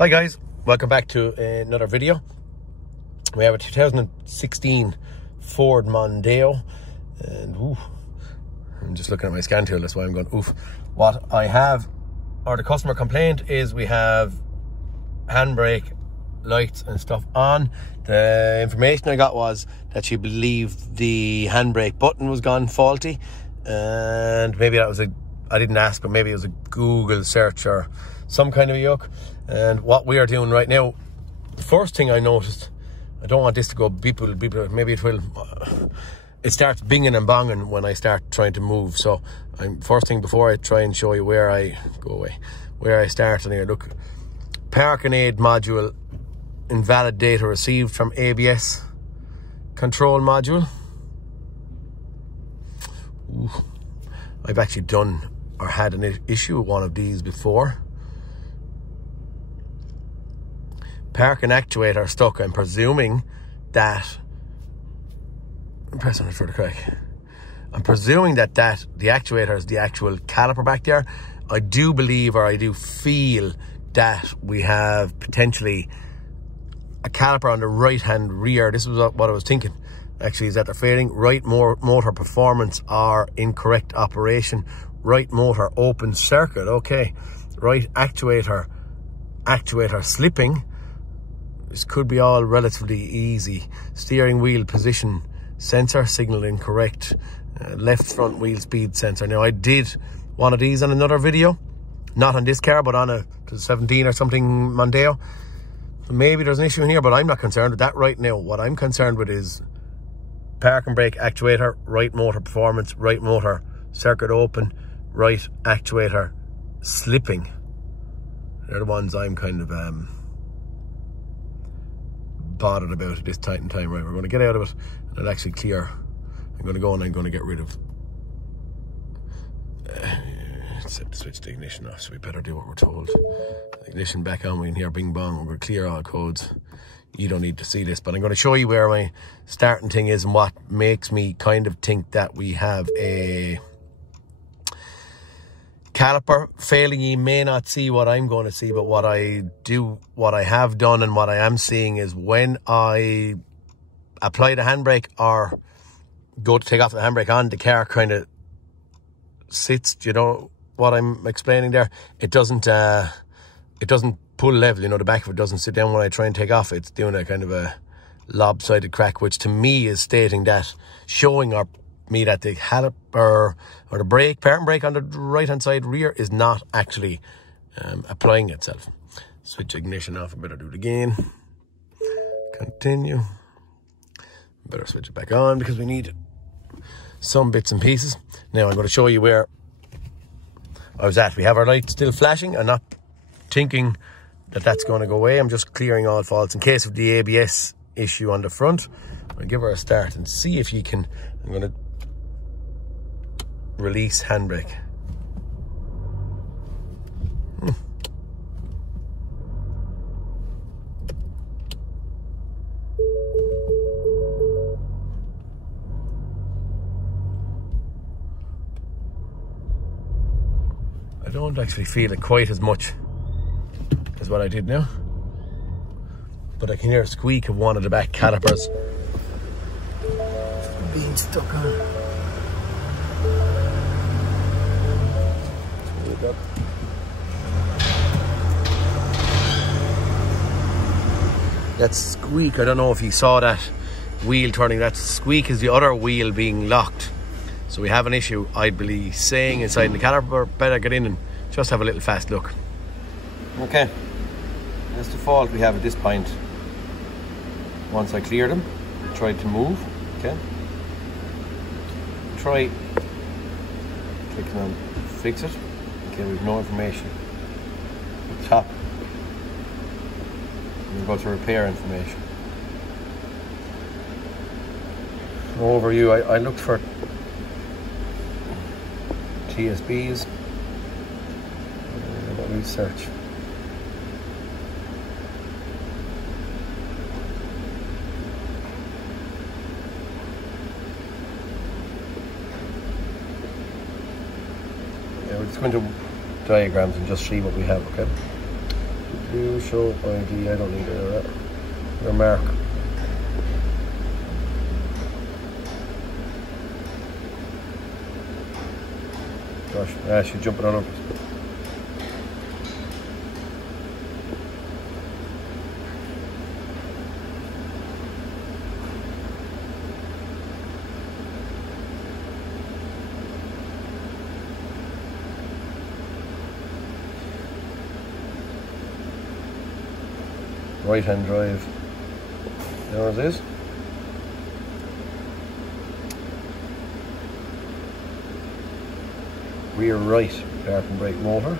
Hi guys, welcome back to another video. We have a 2016 Ford Mondeo, and I'm just looking at my scan tool, that's why I'm going oof. What I have, or the customer complaint, is we have handbrake lights and stuff on. The information I got was that she believed the handbrake button was gone faulty, and maybe that was I didn't ask, but maybe it was a Google search or some kind of a yuck. And what we are doing right now, the first thing I noticed, I don't want this to go beep, maybe it will, it starts binging and bonging when I start trying to move. So first thing, before I try and show you where I start on here, look, parking aid module, invalid data received from ABS control module. I've actually done or had an issue with one of these before. Parking actuator stuck. I'm presuming that, I'm pressing it for the crack. I'm presuming that the actuator is the actual caliper back there. I do believe, or I do feel, that we have potentially a caliper on the right hand rear. This was what I was thinking actually, is that they're failing. Right motor performance or incorrect operation. Right motor open circuit, okay. Right actuator slipping. This could be all relatively easy. Steering wheel position sensor signal incorrect. Left front wheel speed sensor. Now I did one of these on another video, not on this car, but on a 17 or something Mondeo. So maybe there's an issue in here, but I'm not concerned with that right now. What I'm concerned with is park and brake actuator, right motor performance, right motor circuit open, right actuator slipping. They're the ones I'm kind of bothered about at this time. Right, we're going to get out of it and it'll actually clear. I'm going to go and I'm going to get rid of set to switch the ignition off, so we better do what we're told. Ignition back on, we can hear bing bong. We're going to clear all codes. You don't need to see this, but I'm going to show you where my starting thing is and what makes me kind of think that we have a caliper failing. You may not see what I'm going to see, but what I have done and what I am seeing is when I apply the handbrake or go to take off the handbrake on, the car kind of sits. Do you know what I'm explaining there? It doesn't pull level, you know, the back of it doesn't sit down when I try and take off. It's doing a kind of a lopsided crack, which to me is stating that, showing me that the caliper or the brake, parking brake on the right hand side rear is not actually applying itself. Switch ignition off. I better do it again. Continue. Better switch it back on because we need some bits and pieces. Now I'm going to show you where I was at. We have our light still flashing. I'm not thinking that that's going to go away. I'm just clearing all faults in case of the ABS issue on the front. I'll give her a start and see if you can. I'm going to release handbrake. I don't actually feel it quite as much as what I did now, but I can hear a squeak of one of the back calipers being stuck on. That squeak, I don't know if you saw that wheel turning. That squeak is the other wheel being locked. So we have an issue, I'd be saying, inside the caliper. Better get in and just have a little fast look. Okay, that's the fault we have at this point. Once I clear them, try to move. Okay, try clicking on fix it. Okay, we have no information. Up top, we'll go to repair information. Overview, I looked for TSBs. What we search. Yeah, we're just going to diagrams and just see what we have, okay? Do show ID. I don't need your mark. Gosh, she's jumping on up. Right hand drive. There it is. Rear right park and brake motor.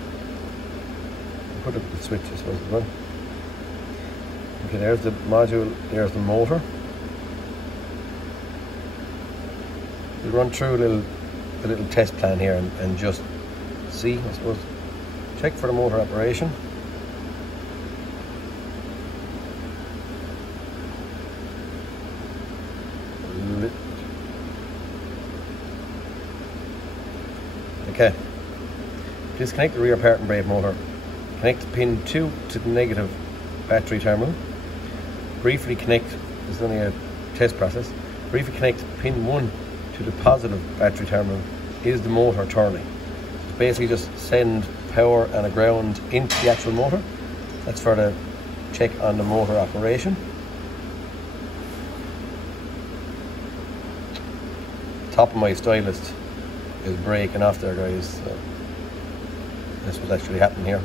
Put up the switch, I suppose, as well. Okay, there's the module, there's the motor. We'll run through a little test plan here and just see, I suppose. Check for the motor operation. Okay, disconnect the rear park and brake motor. Connect pin 2 to the negative battery terminal. Briefly connect, this is only a test process. Briefly connect pin 1 to the positive battery terminal. Is the motor turning? So basically just send power and a ground into the actual motor. That's for the check on the motor operation. Top of my stylist is breaking off there, guys. So this was actually happening here.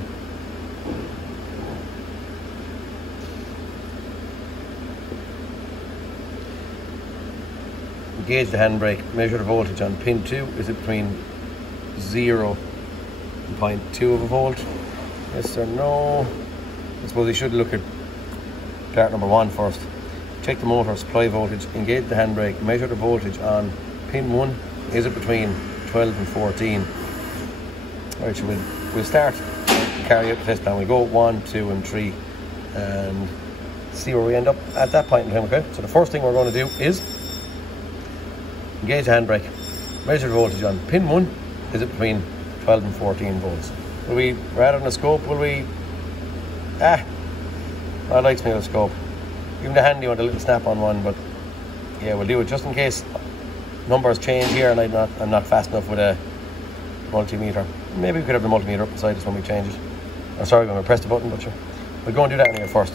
Engage the handbrake. Measure the voltage on pin 2. Is it between 0 and 0.2 of a volt? Yes or no? I suppose you should look at part number 1 first. Check the motor supply voltage. Engage the handbrake. Measure the voltage on pin 1. Is it between 12 and 14? Alright, so we'll start carry out the test plan. We'll go 1, 2 and 3 and see where we end up at that point in time. Okay, so the first thing we're going to do is engage the handbrake, measure the voltage on pin 1. Is it between 12 and 14 volts? Will we, rather than a scope, will we, I like me with a scope. Even the handy one, a little snap on one, but yeah, we'll do it just in case numbers change here and I'm not fast enough with a multimeter. Maybe we could have the multimeter up beside us when we change it. I'm sorry when we press the button, but sure. We'll go and do that in here first.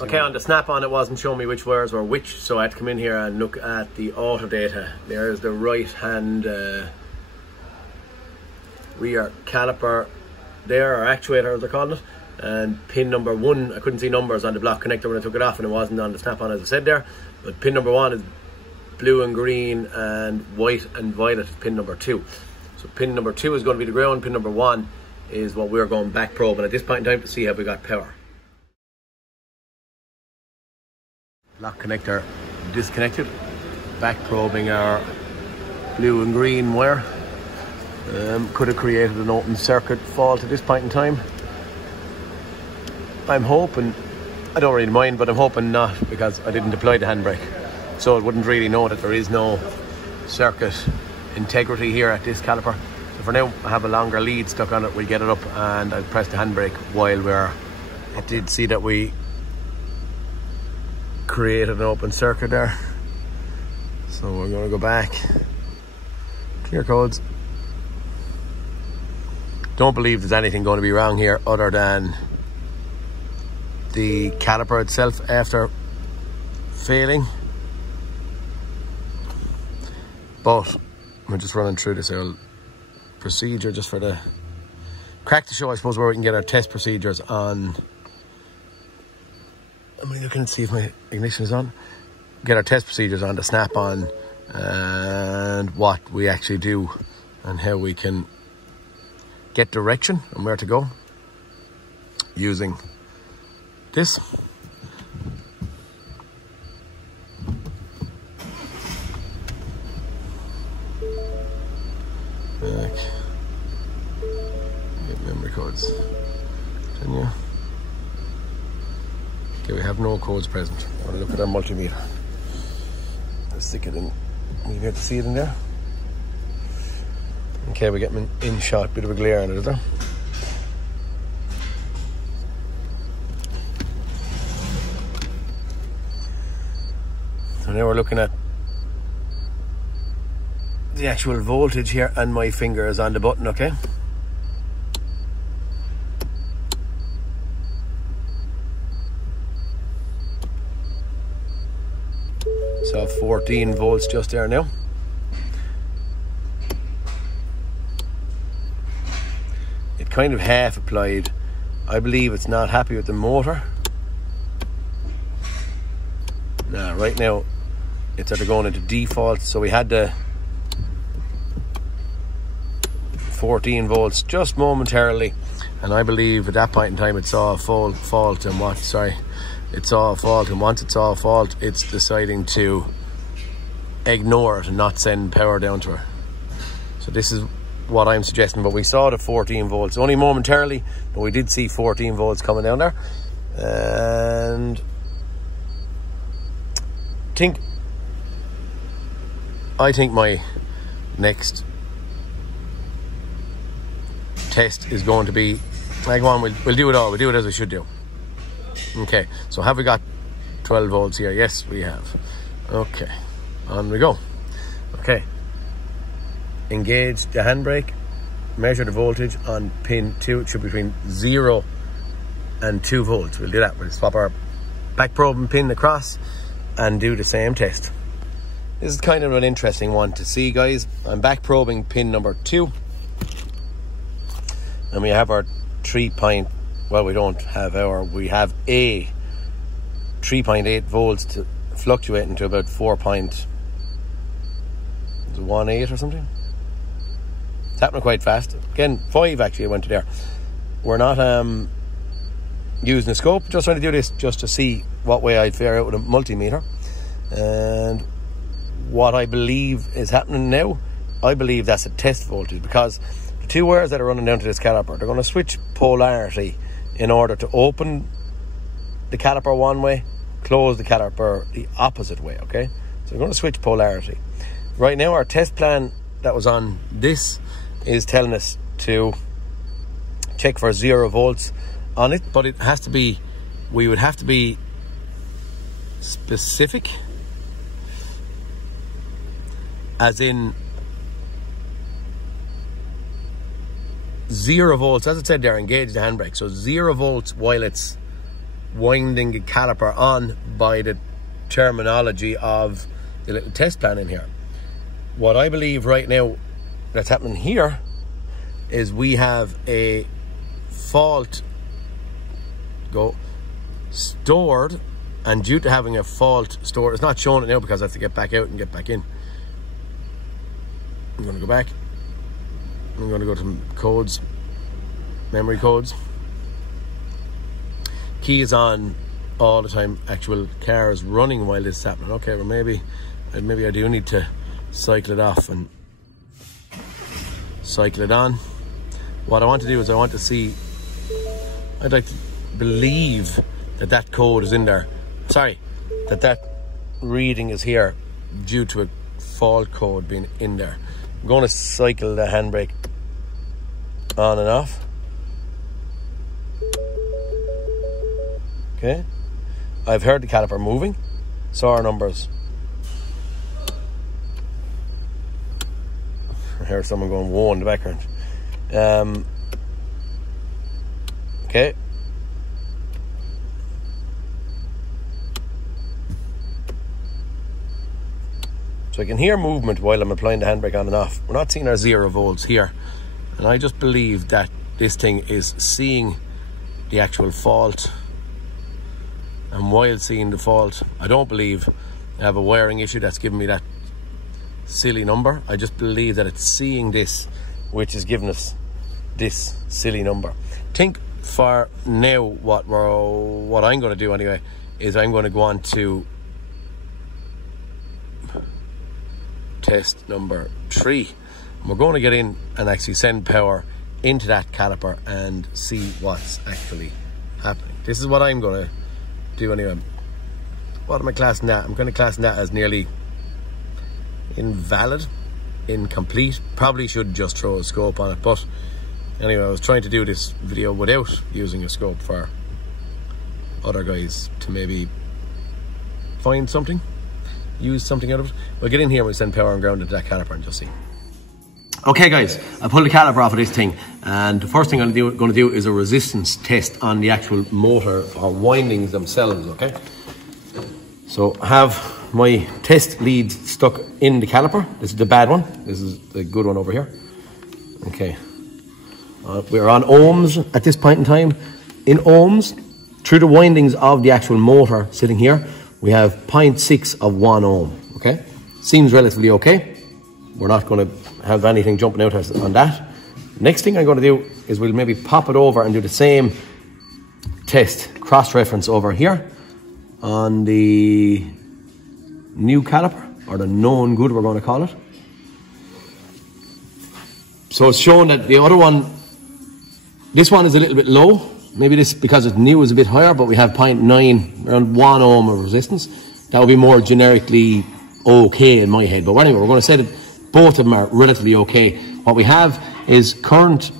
Okay, on the snap-on it wasn't showing me which wires were which, so I had to come in here and look at the auto data. There's the right hand rear caliper there, or actuator as they're calling it, and pin number 1, I couldn't see numbers on the block connector when I took it off, and it wasn't on the snap-on as I said there, but pin number 1 is blue and green, and white and violet is pin number 2. So pin number 2 is going to be the ground, pin number 1 is what we're going back probing at this point in time to see how we got power. Lock connector disconnected, back probing our blue and green wire. Could have created an open circuit fault at this point in time. I'm hoping, I don't really mind, but I'm hoping not, because I didn't deploy the handbrake, so it wouldn't really know that there is no circuit integrity here at this caliper. So for now I have a longer lead stuck on it. We'll get it up and I'll press the handbrake while we're, it did see that we created an open circuit there, so we're going to go back, clear codes. Don't believe there's anything going to be wrong here other than the caliper itself after failing, but we're just running through this whole procedure just for the crack the show, I suppose, where we can get our test procedures on. I mean, you can see if my ignition is on. Get our test procedures on the snap-on and what we actually do and how we can get direction and where to go using this. Back. Get memory codes. Continue. Okay, we have no codes present. I want to look at our multimeter. Let's stick it in. You get to see it in there. Okay, we're getting in shot. Bit of a glare on it, is there? now we're looking at the actual voltage here, and my finger is on the button, okay? So 14 volts just there now. It kind of half applied. I believe it's not happy with the motor. Now, right now, it's either going into default, so we had the 14 volts just momentarily, and I believe at that point in time it saw a fault, and once it saw a fault, it's deciding to ignore it and not send power down to her. So this is what I'm suggesting, but we saw the 14 volts only momentarily, but we did see 14 volts coming down there. And I think my next test is going to be, like, one, we'll do it all, we'll do it as we should do. Okay, so have we got 12 volts here? Yes, we have. Okay, on we go. Okay, engage the handbrake, measure the voltage on pin 2. It should be between 0 and 2 volts. We'll do that. We'll swap our back probing pin across and do the same test. This is kind of an interesting one to see, guys. I'm back probing pin number 2, and we have our 3 point, well, we don't have our, we have a 3.8 volts to fluctuate into about 4.18 or something. It's happening quite fast. Again, 5 actually went to there. We're not using a scope, just trying to do this just to see what way I'd fare out with a multimeter. And what I believe is happening now, I believe that's a test voltage, because the 2 wires that are running down to this caliper, they're going to switch polarity in order to open the caliper one way, close the caliper the opposite way, okay? So we're going to switch polarity. Right now, our test plan that was on this is telling us to check for 0 volts on it, but it has to be, we would have to be specific, as in 0 volts, as it said there, engage the handbrake. So 0 volts while it's winding the caliper on by the terminology of the little test plan in here. What I believe right now that's happening here is we have a fault stored, and due to having a fault stored, it's not showing it now because I have to get back out and get back in. I'm going to go back. I'm going to go to codes, memory codes. Key is on all the time. Actual car is running while this is happening. Okay, well maybe I do need to cycle it off and cycle it on. What I want to do is I want to see, I'd like to believe that that code is in there. Sorry, that reading is here due to a fault code being in there. I'm going to cycle the handbrake on and off. Okay, I've heard the caliper moving, saw our numbers. I heard someone going whoa in the background. Okay, so I can hear movement while I'm applying the handbrake on and off. We're not seeing our 0 volts here, and I just believe that this thing is seeing the actual fault. And while seeing the fault, I don't believe I have a wiring issue that's giving me that silly number. I just believe that it's seeing this, which is giving us this silly number. I think for now, what I'm going to do anyway is I'm going to go on to test number 3. We're going to get in and actually send power into that caliper and see what's actually happening. This is what I'm going to do anyway. What am I classing that? I'm going to class that as nearly invalid, incomplete. Probably should just throw a scope on it, but anyway, I was trying to do this video without using a scope for other guys to maybe find something. use something out of it. We'll get in here and we'll send power and ground into that caliper and just see. Okay guys, I pulled the caliper off of this thing, and the first thing I'm going to do is a resistance test on the actual motor or windings themselves, okay? So I have my test leads stuck in the caliper. This is the bad one. This is the good one over here. Okay. We're on ohms at this point in time. In ohms, through the windings of the actual motor sitting here, we have 0.6 of 1 ohm, okay? Seems relatively okay. We're not going to have anything jumping out on that. Next thing I'm going to do is we'll maybe pop it over and do the same test, cross-reference over here on the new caliper, or the known good we're going to call it. So it's showing that the other one, this one is a little bit low. Maybe this, because it's new, is a bit higher, but we have 0.9, around 1 ohm of resistance. That would be more generically okay in my head. But anyway, we're going to say that both of them are relatively okay. What we have is current,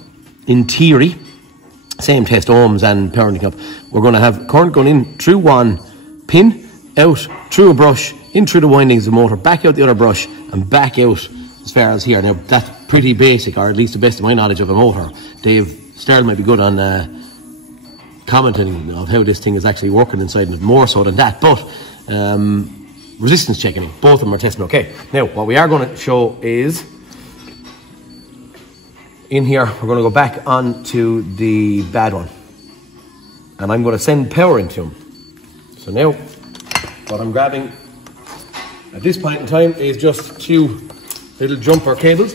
in theory, same test, ohms and powering up. We're going to have current going in through one pin, out through a brush, in through the windings of the motor, back out the other brush, and back out as far as here. Now, that's pretty basic, or at least the best of my knowledge of a motor. Dave Sterling might be good on commenting of how this thing is actually working inside, and more so than that. But resistance checking, both of them are testing okay. Now, what we are going to show is, in here, we're going to go back onto the bad one. And I'm going to send power into them. So now, what I'm grabbing at this point in time is just 2 little jumper cables.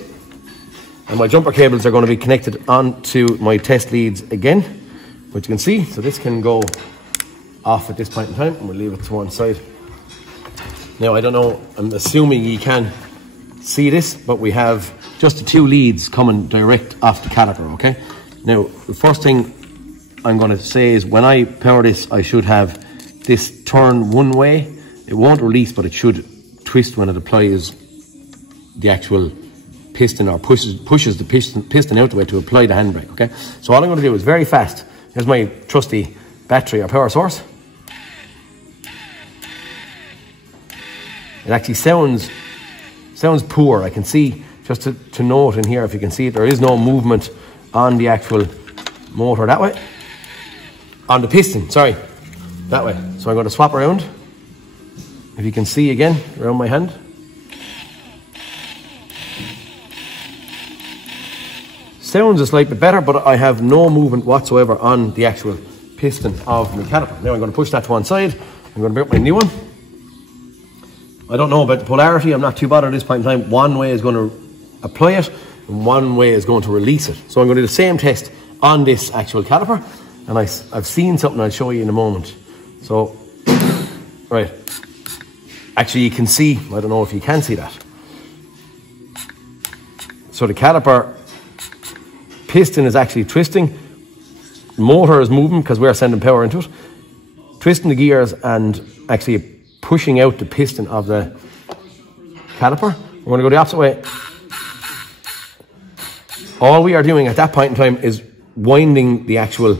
And my jumper cables are going to be connected onto my test leads again, which you can see. So this can go off at this point in time, and we'll leave it to one side. Now, I don't know, I'm assuming you can see this, but we have just the 2 leads coming direct off the caliper, okay? Now, the first thing I'm going to say is when I power this, I should have this turn one way. It won't release, but it should twist when it applies the actual piston, or pushes the piston out the way to apply the handbrake, okay? So all I'm going to do is very fast. Here's my trusty battery or power source. It actually sounds poor. I can see, just to note in here, if you can see it, there is no movement on the actual motor that way. On the piston, sorry, that way. So I'm going to swap around. If you can see again, around my hand. Sounds a slight bit better, but I have no movement whatsoever on the actual piston of the caliper. Now I'm going to push that to one side. I'm going to bring up my new one. I don't know about the polarity. I'm not too bothered at this point in time. One way is going to apply it, and one way is going to release it. So I'm going to do the same test on this actual caliper. And I've seen something I'll show you in a moment. So, right. Actually, you can see, I don't know if you can see that. So the caliper piston is actually twisting. The motor is moving because we're sending power into it. Twisting the gears and actually pushing out the piston of the caliper. We're going to go the opposite way. All we are doing at that point in time is winding the actual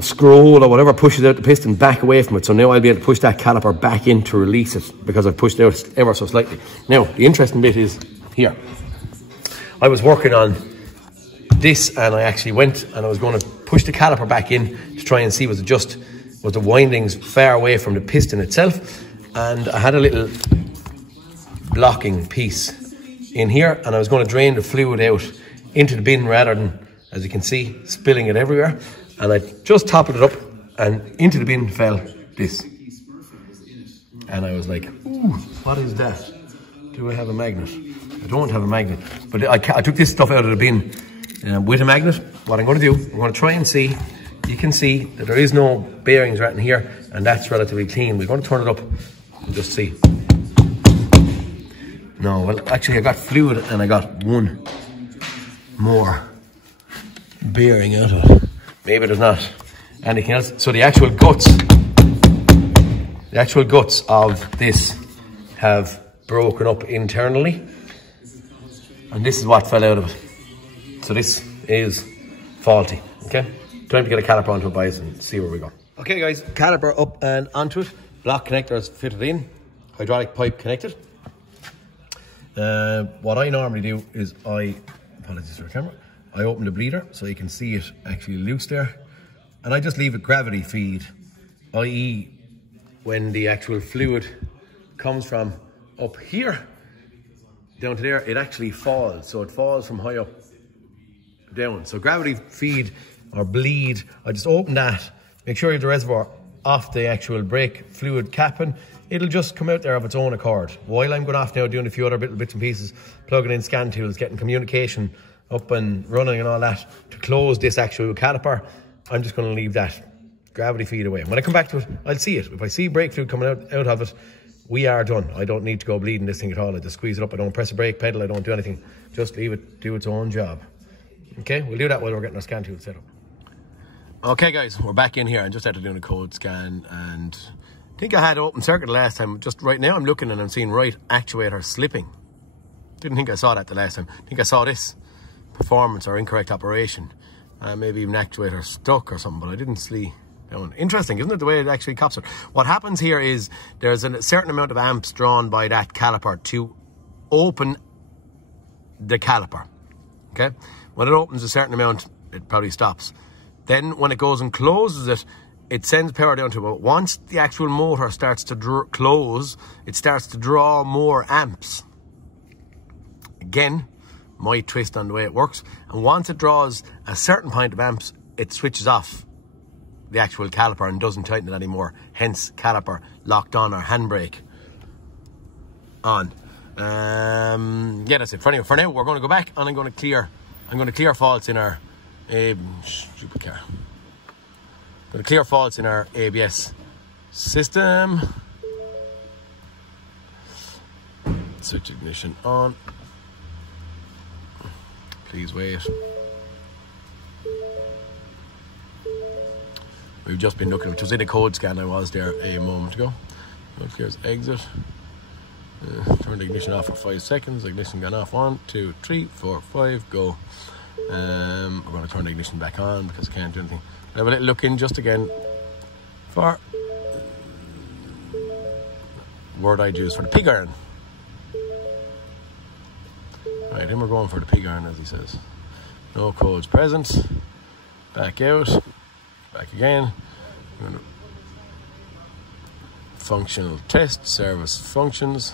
scroll or whatever pushes out the piston back away from it. So now I'll be able to push that caliper back in to release it because I've pushed it out ever so slightly. Now, the interesting bit is here. I was working on this and I actually went and I was going to push the caliper back in to try and see was the windings far away from the piston itself, and I had a little blocking piece in here and I was going to drain the fluid out into the bin rather than, as you can see, spilling it everywhere. And I just toppled it up and into the bin fell this. And I was like, ooh, what is that? Do I have a magnet? I don't have a magnet, but I took this stuff out of the bin with a magnet. What I'm going to do, I'm going to try and see. You can see that there is no bearings right in here, and that's relatively clean. We're going to turn it up and just see. No, well, actually I got fluid and I got one more bearing out of it. Maybe there's not anything else. So the actual guts of this have broken up internally, and this is what fell out of it. So this is faulty, okay? Time to get a caliper onto it, guys, and see where we go. Okay guys, caliper up and onto it. Block connectors fitted in. hydraulic pipe connected. What I normally do is apologies for the camera, I open the bleeder so you can see it actually loose there, and I just leave it gravity feed, i.e. when the actual fluid comes from up here down to there, it actually falls. So it falls from high up down. So gravity feed or bleed, I just open that, make sure you have the reservoir off the actual brake fluid capping. It'll just come out there of its own accord. While I'm going off now doing a few other bits and pieces, plugging in scan tools, getting communication up and running and all that to close this actual caliper, I'm just going to leave that gravity feed away. When I come back to it, I'll see it. If I see brake fluid coming out of it, we are done. I don't need to go bleeding this thing at all. I just squeeze it up. I don't press a brake pedal. I don't do anything. Just leave it do its own job. Okay, we'll do that while we're getting our scan tool set up. Okay guys, we're back in here. I just after doing a code scan, and I think I had open circuit last time. Just right now I'm looking and I'm seeing right actuator slipping. Didn't think I saw that the last time. I think I saw this, performance or incorrect operation. Maybe even actuator stuck or something, but I didn't see. Interesting, isn't it, the way it actually cops it? What happens here is there's a certain amount of amps drawn by that caliper to open the caliper. Okay, when it opens a certain amount, it probably stops. Then when it goes and closes it, it sends power down to it. But once the actual motor starts to close, it starts to draw more amps. Again, my twist on the way it works. And once it draws a certain point of amps, it switches off the actual caliper and doesn't tighten it anymore. Hence, caliper locked on or handbrake on. Yeah, that's it. For now, we're going to go back and I'm going to clear faults in our stupid car. I'm going to clear faults in our ABS system. Switch ignition on. Please wait. We've just been looking, which was in a code scan. I was there a moment ago. Here's exit. Turn the ignition off for 5 seconds. Ignition gone off. 1, 2, 3, 4, 5. Go. We're going to turn the ignition back on because I can't do anything. Have a little look in just again for word I use for the pig iron. Right, then we're going for the pig iron, as he says. No codes present. Back out. Back again. We're going to functional test, service functions.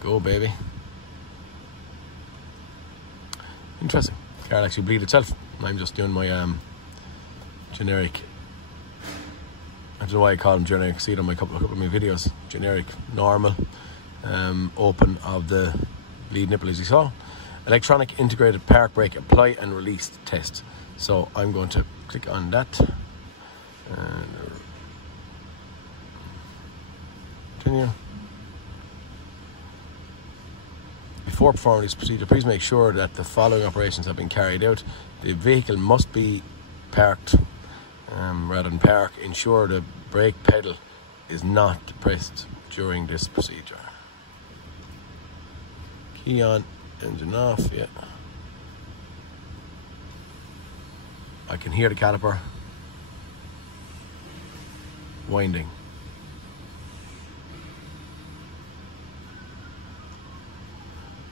Go, baby. Interesting. Car will actually bleed itself. I'm just doing my generic. I don't know why I call them generic. See it on my couple of my videos. Generic, normal, open of the lead nipple, as you saw. Electronic integrated park brake apply and release test. So I'm going to click on that. And continue. Before performing this procedure, please make sure that the following operations have been carried out. The vehicle must be parked rather than park. Ensure the brake pedal is not pressed during this procedure. Key on, engine off, yeah. I can hear the caliper winding.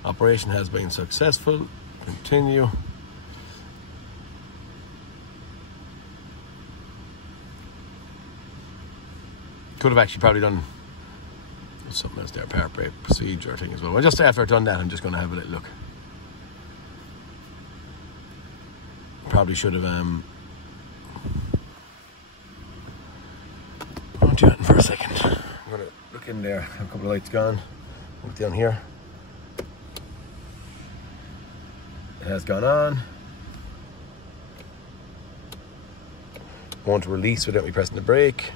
Operation has been successful. Continue. Could have actually probably done something else there, park brake procedure thing as well. Well, just after I've done that, I'm just going to have a little look. Probably should have I'll do it for a second. I'm going to look in there. A couple of lights gone. Look down here. It has gone on. Won't release without me pressing the brake.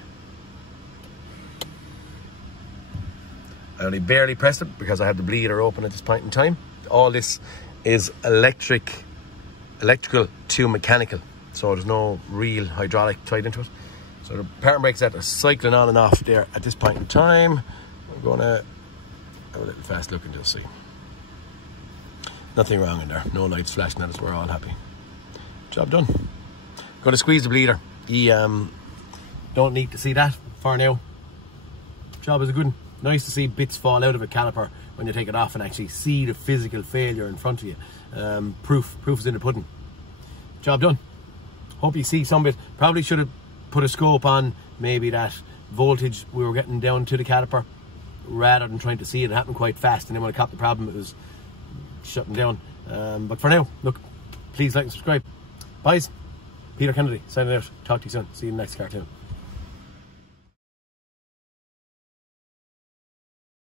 I only barely pressed it because I had the bleeder open at this point in time. All this is electrical to mechanical, so there's no real hydraulic tied into it. So the parking brakes that are cycling on and off there at this point in time. I'm going to have a little fast look and just see. Nothing wrong in there. No lights flashing at us. We're all happy. Job done. Going to squeeze the bleeder. You don't need to see that for now. Job is a good one. nice to see bits fall out of a caliper when you take it off and actually see the physical failure in front of you. Proof is in the pudding. Job done. Hope you see some bit. Probably should have put a scope on maybe that voltage we were getting down to the caliper, rather than trying to see it happen quite fast, and then when I caught the problem it was shutting down. But for now, look, please like and subscribe. Bye. Peter Kennedy signing out. Talk to you soon. See you in the next cartoon.